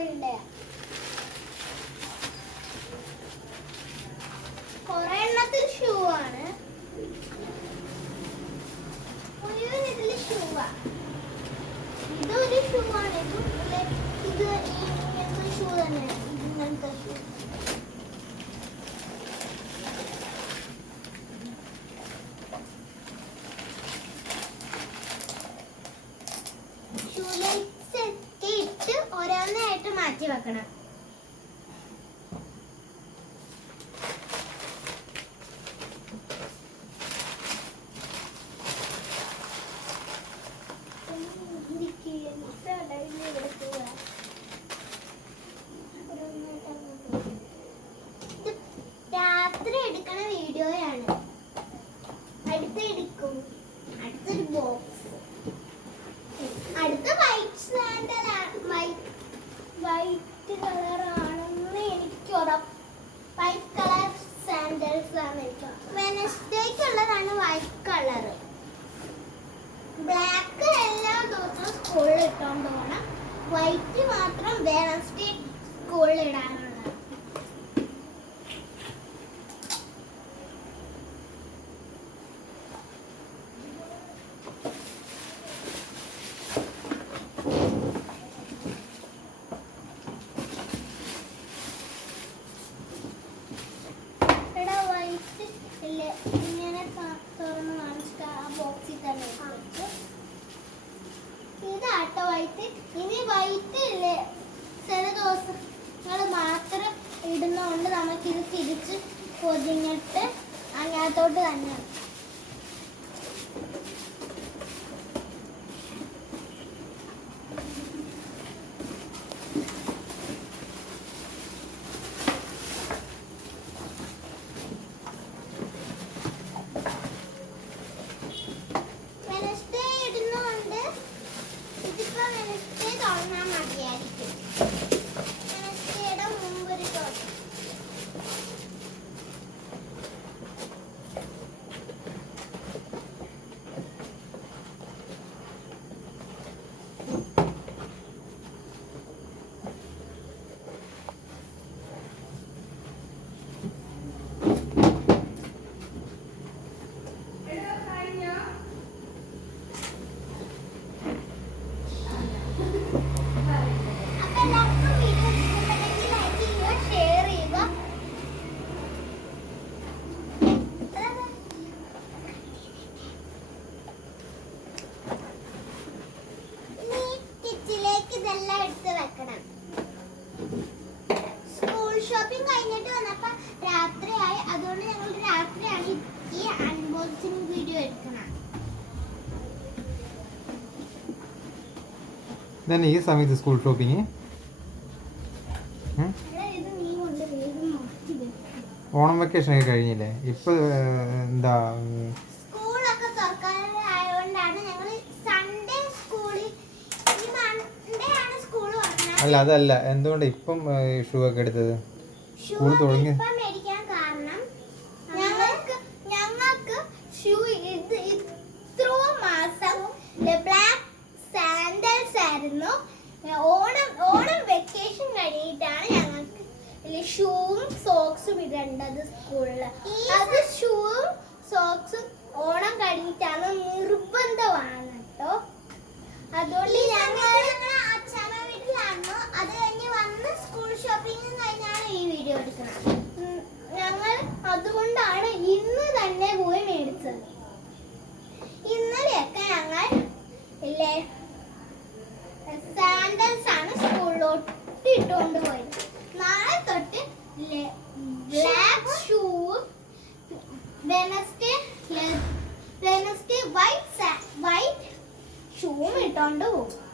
സ്കൂളിന്റെ കുറെ എണ്ണത്തിൽ ഷൂ ആണ്. മുഴുവൻ ഇതില് ഷൂ ആണ്. ഇതൊരു ഷൂ ആണ്. ഇത് ഇങ്ങനത്തെ ഷൂ തന്നെ. ഇങ്ങനത്തെ ഷൂ. ഷൂലേസ് ഇട്ട് ഓരോന്നായിട്ട് മാറ്റി വെക്കണം. രാത്രി എടുക്കണ വീഡിയോയാണ്. അടുത്തെടുക്കും. അടുത്തൊരു ബോക്സ്. അടുത്ത വൈറ്റ് സാൻഡൽ വൈറ്റ് കളർ ആണെന്ന് എനിക്ക് ഉറപ്പ്. വൈറ്റ് കളർ സാൻഡൽസ് ആണ്. വെനസ്ഡേക്കുള്ളതാണ് വൈറ്റ് കളർ. ബ്ലാക്ക് എല്ലാ ദിവസവും സ്കൂളിൽ ഇട്ടോണ്ട് പോകണം. വൈറ്റ് മാത്രം വെനസ്ഡേ സ്കൂളിൽ ഇടാനുള്ളത്. ഇങ്ങനെ തുറന്ന് കാണിച്ചിട്ട് ആ ബോക്സിൽ തന്നെ ഇതാട്ടോ വൈറ്റ്. ഇനി വൈറ്റ് ഇല്ലേ ചില ദിവസങ്ങൾ മാത്രം ഇടുന്നതുകൊണ്ട് നമുക്കിത് തിരിച്ച് പൊതിഞ്ഞിട്ട് അങ്ങനത്തോട്ട് തന്നെ ഷോപ്പിംഗ് കഴിഞ്ഞിട്ട് വന്നപ്പോൾ രാത്രിയായി. അതുകൊണ്ട് ഞങ്ങൾ രാത്രിയാണ് ഈ അൺബോക്സിംഗ് വീഡിയോ എടുക്കുന്നത്. ഈ സമയത്ത് സ്കൂൾ ഷോപ്പിംഗ് ഓണം വെക്കേഷൻ ഒക്കെ കഴിഞ്ഞില്ലേ? ഇപ്പൊ എന്താ സ്കൂളൊക്കെ തുറക്കാനായതുകൊണ്ടാണ് ഞങ്ങൾ സൺഡേ സ്കൂളിൽ സ്കൂൾ തുറക്കുന്നത്. അല്ല അതല്ല, എന്തുകൊണ്ട് ഇപ്പം ഷൂ ഒക്കെ എടുത്തത്? സ്കൂൾ തുടങ്ങി മേടിക്കാൻ കാരണം ഞങ്ങൾക്ക് ഷൂ ഇത്രോ മാസം ബ്ലാക്ക് സാൻഡൽസ് ആയിരുന്നു. ഓണം വെക്കേഷൻ കഴിഞ്ഞിട്ടാണ് ഞങ്ങൾക്ക് ഷൂവും സോക്സും ഇടേണ്ടത് സ്കൂളിൽ. അത് ഷൂവും സോക്സും ഓണം കഴിഞ്ഞിട്ടാണ് നിർബന്ധമാണ് കേട്ടോ. അതുകൊണ്ട് ഞങ്ങൾ അച്ഛമ്മ വീട്ടിലായിരുന്നു. അത് കഴിഞ്ഞ് വന്ന് സ്കൂൾ ഷോപ്പിംഗ് കഴിഞ്ഞാണ് ഈ വീഡിയോ എടുക്കുന്നത്. ഞങ്ങൾ അതുകൊണ്ടാണ് ഇന്ന് തന്നെ പോയി മേടിച്ചത്. ഇന്നലെയൊക്കെ ഞങ്ങൾ ഇല്ലേ സാൻഡൽസ് ആണ് സ്കൂളിലോട്ട് ഇട്ടുകൊണ്ട് പോയത്. നാളെ തൊട്ട് ബ്ലാക്ക് ഷൂവും വെനസ്ഡേ വൈറ്റ് ഷൂവും ഇട്ടോണ്ട് പോകും.